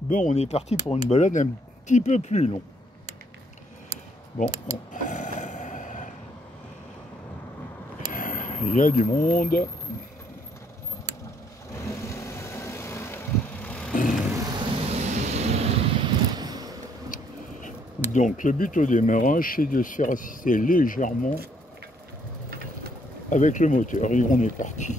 Bon, on est parti pour une balade un petit peu plus long. Bon, il y a du monde. Donc le but au démarrage, c'est de se faire assister légèrement avec le moteur. Et on est parti.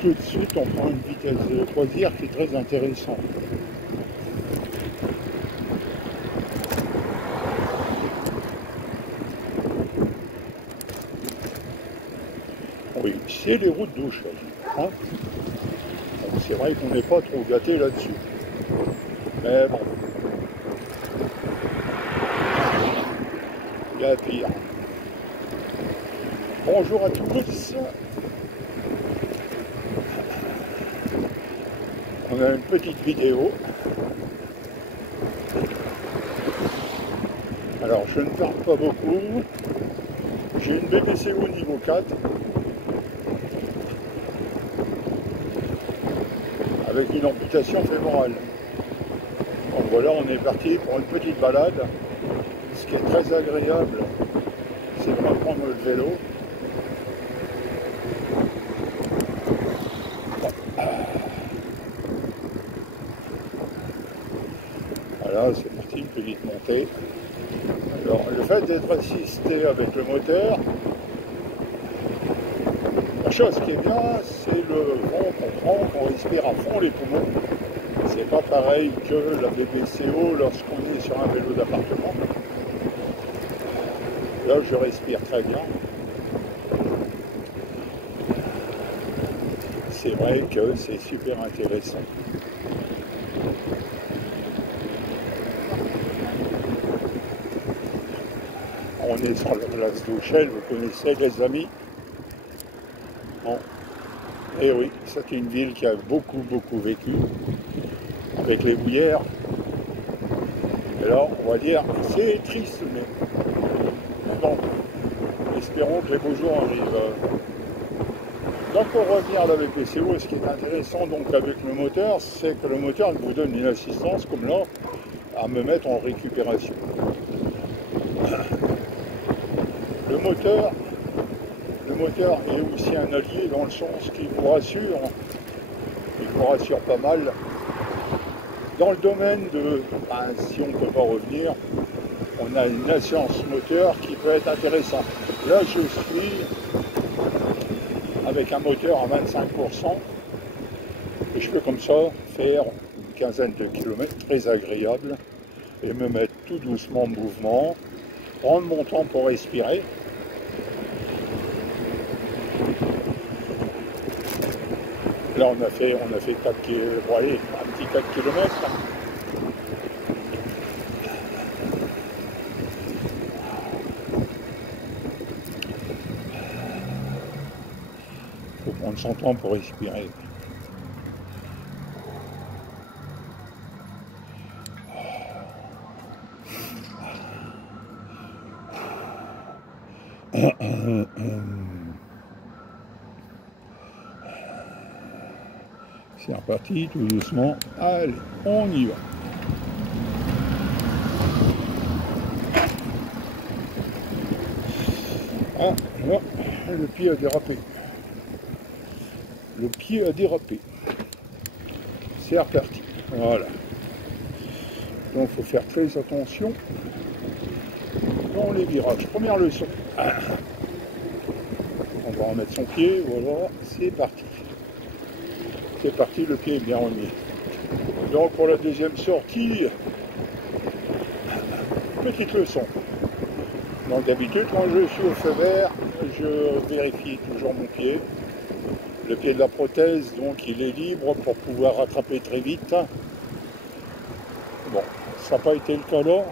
Tout de suite, on prend une vitesse de croisière qui est très intéressante. Oui, c'est les routes d'Auchel. Hein, c'est vrai qu'on n'est pas trop gâté là-dessus. Mais bon, il y a pire. Bonjour à tous. On a une petite vidéo. Alors, je ne parle pas beaucoup. J'ai une BPCO niveau 4. Avec une amputation fémorale. Donc voilà, on est parti pour une petite balade. Ce qui est très agréable, c'est de reprendre le vélo. Voilà, c'est parti, une petite montée. Alors, le fait d'être assisté avec le moteur, la chose qui est bien, c'est le vent qu'on prend, qu'on respire à fond les poumons. C'est pas pareil que la BPCO lorsqu'on est sur un vélo d'appartement. Là, je respire très bien. C'est vrai que c'est super intéressant. On est sur la place d'Auchel, vous connaissez les amis. Bon. Et oui, c'est une ville qui a beaucoup vécu avec les bouillères. Et là, on va dire, c'est triste, mais bon, espérons que les beaux jours arrivent. Donc pour revenir à la BPCO, ce qui est intéressant donc avec le moteur, c'est que le moteur vous donne une assistance comme là à me mettre en récupération. Le moteur est aussi un allié dans le sens qu'il vous rassure, pas mal. Dans le domaine de, si on ne peut pas revenir, on a une assurance moteur qui peut être intéressante. Là, je suis avec un moteur à 25% et je peux comme ça faire une quinzaine de kilomètres très agréable et me mettre tout doucement en mouvement, prendre mon temps pour respirer. Là, on a fait 4 km, voyez, un petit 4 km. Il faut prendre son temps pour respirer. C'est reparti, tout doucement. Allez, on y va. Ah, là, le pied a dérapé. Le pied a dérapé. C'est reparti. Voilà. Donc, il faut faire très attention dans les virages. Première leçon. On va remettre son pied. Voilà, c'est parti. C'est parti, le pied est bien remis. Donc pour la deuxième sortie, petite leçon. Donc d'habitude quand je suis au feu vert, je vérifie toujours mon pied. Le pied de la prothèse, donc il est libre pour pouvoir rattraper très vite. Bon, ça n'a pas été le cas là.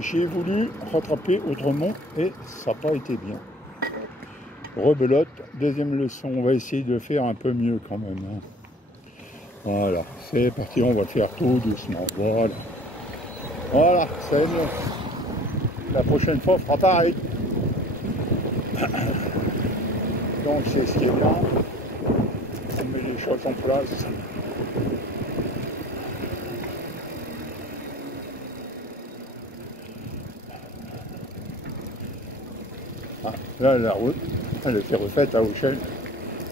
J'ai voulu rattraper autrement et ça n'a pas été bien. Rebelote, deuxième leçon, on va essayer de faire un peu mieux quand même. Hein. Voilà, c'est parti, on va faire tout doucement. Voilà, voilà, c'est mieux. la prochaine fois, on fera pareil. Donc c'est ce qui est bien. On met les choses en place. Ah, là, la route, elle a été refaite à Auchel,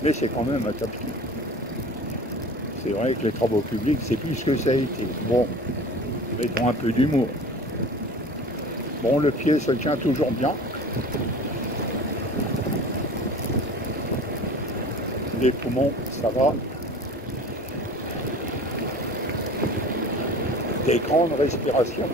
mais c'est quand même à tapis. C'est vrai que les travaux publics, c'est plus ce que ça a été. Bon, mettons un peu d'humour. Bon, le pied se tient toujours bien. Les poumons, ça va. Des grandes respirations.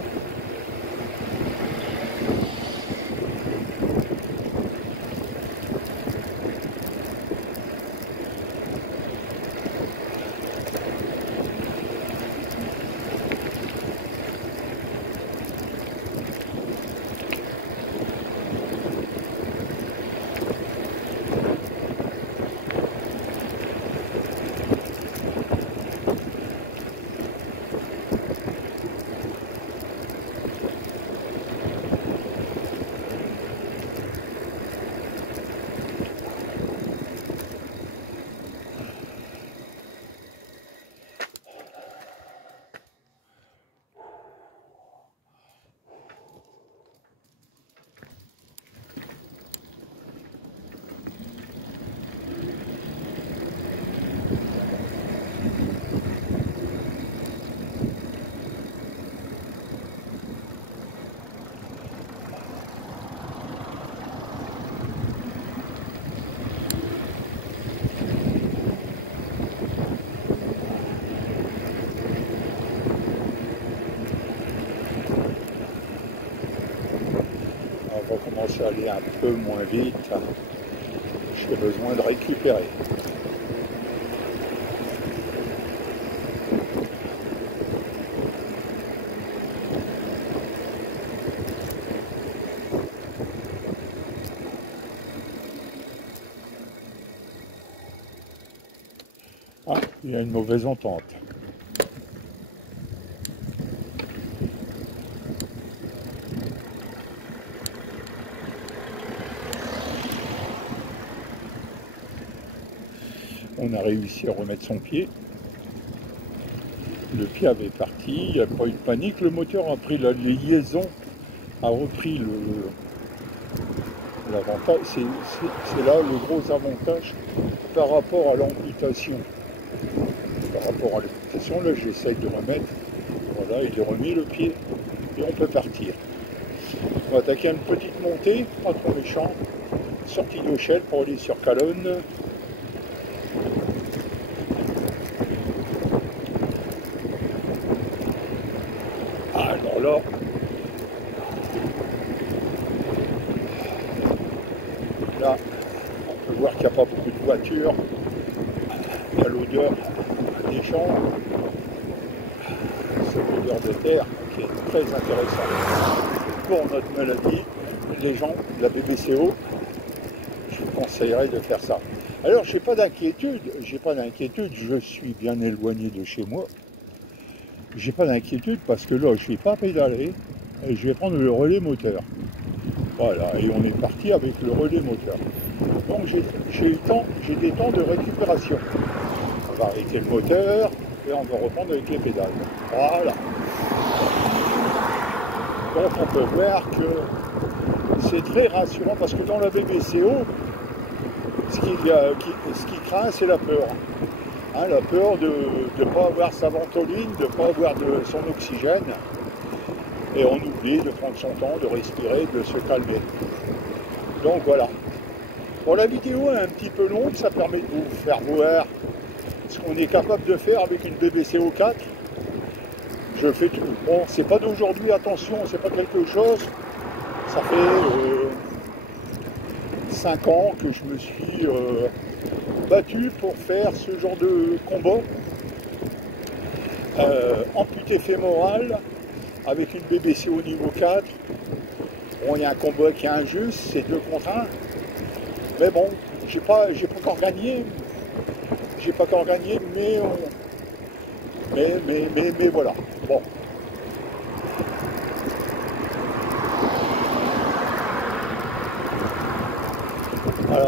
On va commencer à aller un peu moins vite. J'ai besoin de récupérer. Ah, il y a une mauvaise entente. On a réussi à remettre son pied. Le pied avait parti, il n'y a pas eu de panique. Le moteur a pris la liaison, a repris l'avantage. C'est là le gros avantage par rapport à l'amputation. Par rapport à l'amputation, là j'essaye de remettre. Voilà, il est remis le pied et on peut partir. On va attaquer une petite montée, pas trop méchant. Sortie d'Auchel pour aller sur Calonne. Alors là, on peut voir qu'il n'y a pas beaucoup de voitures. Il y a l'odeur des champs, cette odeur de terre qui est très intéressante pour notre maladie. Les gens de la BBCO, je vous conseillerais de faire ça. Alors j'ai pas d'inquiétude, je suis bien éloigné de chez moi. J'ai pas d'inquiétude parce que là je vais pas pédaler et je vais prendre le relais moteur. Voilà, et on est parti avec le relais moteur. Donc j'ai des temps de récupération. On va arrêter le moteur et on va reprendre avec les pédales. Voilà. Donc on peut voir que c'est très rassurant parce que dans la BBCO, ce qui craint, c'est la peur. Hein, la peur de ne pas avoir sa ventoline, de ne pas avoir son oxygène. Et on oublie de prendre son temps, de respirer, de se calmer. Donc voilà. Bon, la vidéo est un petit peu longue, ça permet de vous faire voir ce qu'on est capable de faire avec une BBCO 4. Je fais tout. Bon, c'est pas d'aujourd'hui, attention, c'est pas quelque chose. Ça fait 5 ans que je me suis battu pour faire ce genre de combat. Amputé fémoral avec une BBCO niveau 4. Bon, il y a un combat qui est injuste, c'est 2 contre 1. Mais bon, j'ai pas encore gagné. J'ai pas encore gagné, mais voilà. Bon.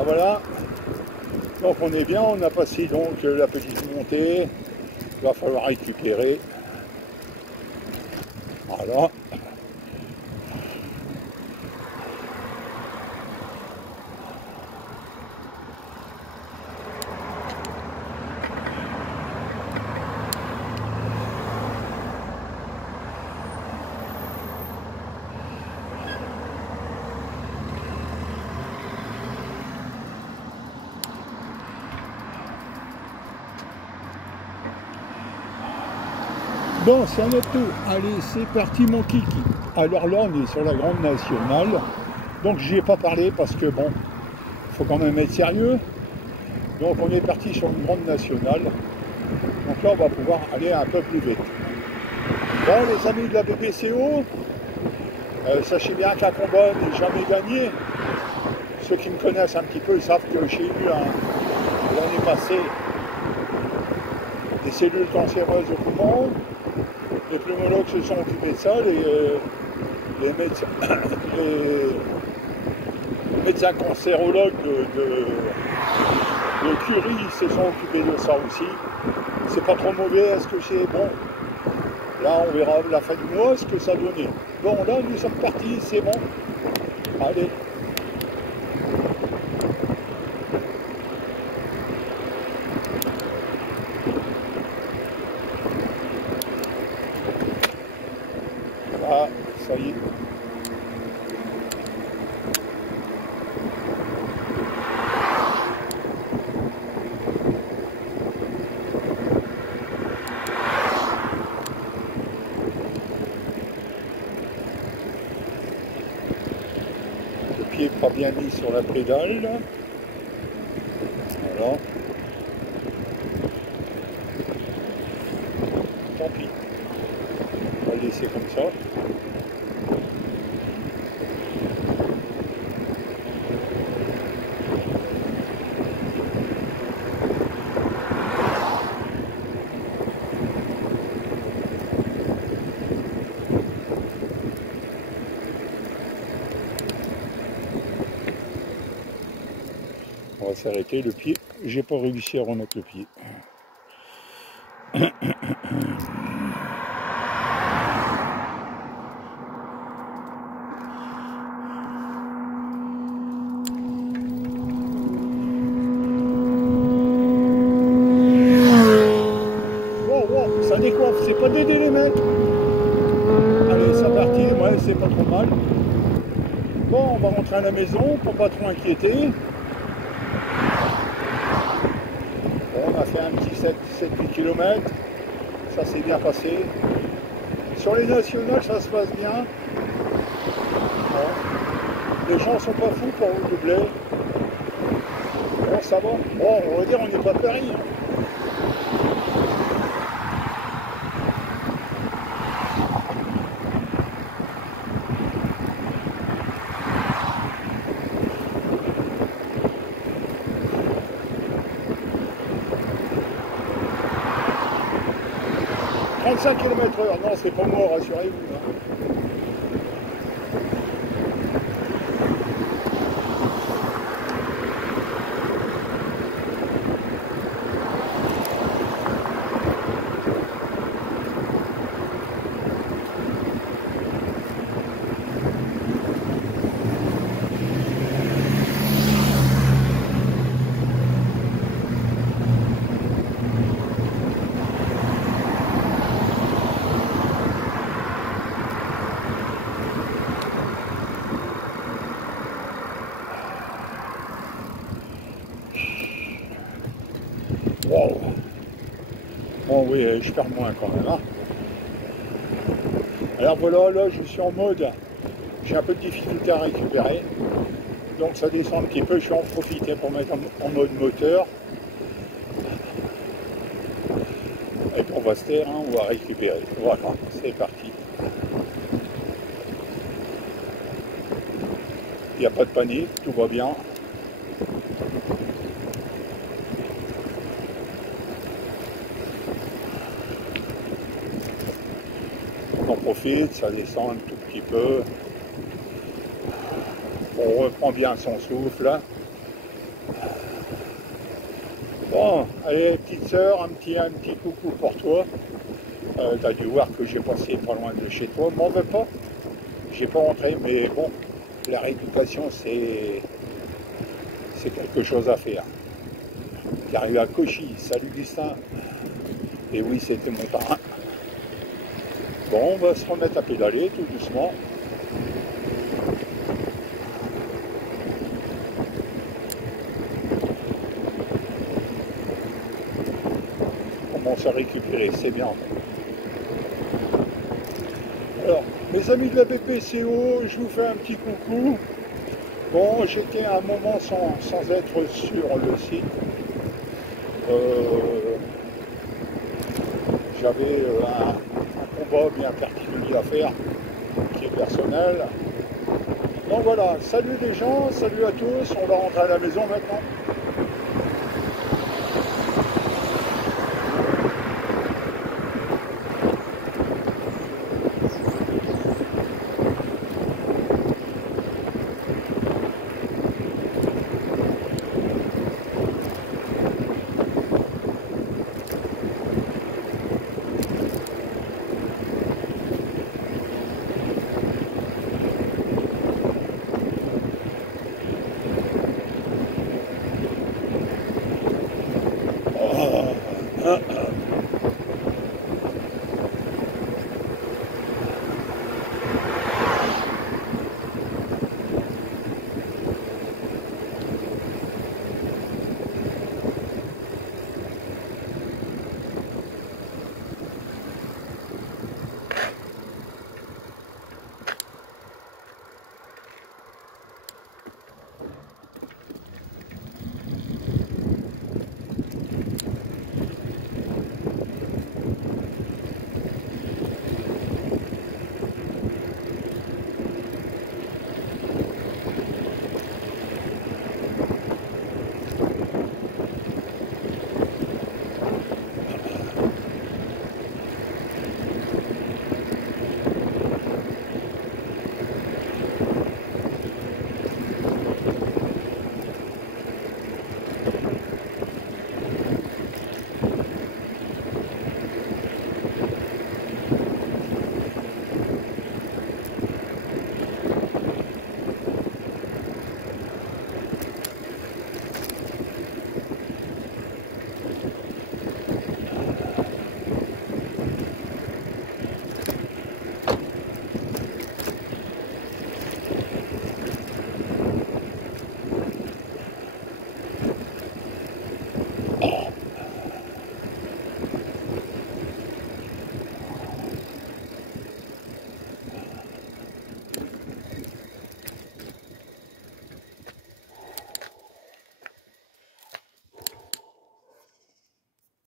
voilà. Donc on est bien, on a passé donc la petite montée. Il va falloir récupérer. Voilà. Bon, c'est notre tour. Allez, c'est parti mon kiki. Alors là, on est sur la grande nationale. Donc j'y ai pas parlé parce que bon, il faut quand même être sérieux. Donc on est parti sur une grande nationale. Donc là, on va pouvoir aller un peu plus vite. Bon, les amis de la BBCO, sachez bien qu'un combat n'est jamais gagné. Ceux qui me connaissent un petit peu savent que j'ai eu l'année passée des cellules cancéreuses au poumon. Les pneumologues se sont occupés de ça, les médecins cancérologues de Curie se sont occupés de ça aussi. C'est pas trop mauvais, est-ce que c'est bon? Là, on verra la fin du mois ce que ça donnait. Bon, là, nous sommes partis, c'est bon. Allez. Ah, ça y est. Le pied pas bien mis sur la pédale. Voilà. Tant pis. On va le laisser comme ça. On va s'arrêter, le pied, j'ai pas réussi à remettre le pied. Wow, ça décoiffe, c'est pas d'aider les mecs. Allez, c'est parti, ouais, c'est pas trop mal. Bon, on va rentrer à la maison pour pas trop inquiéter. On a fait un petit 7-8 km, ça s'est bien passé. Sur les nationales, ça se passe bien. Bon. Les gens sont pas fous pour vous doubler. Bon, ça va. Bon, on va dire on n'est pas péri. 35 km/h, non, c'est pas moi, rassurez-vous. Wow. Bon oui, je perds moins quand même. Hein. Alors voilà, là je suis en mode, j'ai un peu de difficulté à récupérer. Donc ça descend un petit peu, je vais en profiter pour mettre en mode moteur. Et puis on va se taire, hein, on va récupérer. Voilà, c'est parti. Il n'y a pas de panique, tout va bien. On profite, ça descend un tout petit peu. On reprend bien son souffle. Bon, allez, petite sœur, un petit coucou pour toi. T'as dû voir que j'ai passé pas loin de chez toi. M'en veux pas. J'ai pas rentré, mais bon, la rééducation, c'est quelque chose à faire. J'arrive à Cauchy. Salut Gustin. Et oui, c'était mon parrain. Bon, on va se remettre à pédaler tout doucement. On commence à récupérer, c'est bien. Alors, mes amis de la BPCO, je vous fais un petit coucou. Bon, j'étais un moment sans être sur le site. J'avais un combat bien particulier à faire, qui est personnel. Donc voilà, salut les gens, salut à tous, on va rentrer à la maison maintenant.